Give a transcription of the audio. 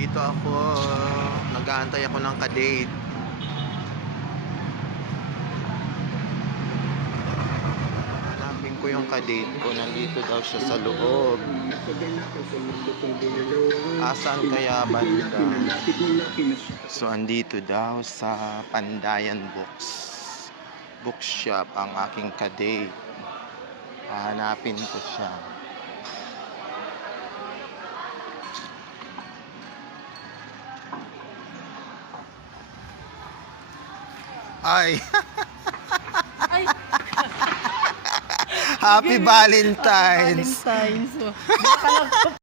Nandito ako. Nag-aantay ako ng ka-date. Hanapin ko yung ka-date ko. Nandito daw siya sa loob. Asan kaya banda? So, andito daw sa Pandayan Bookshop ang aking ka-date. Hahanapin ko siya. Ay! Ay! Happy Valentine's! Valentine's. Baka lang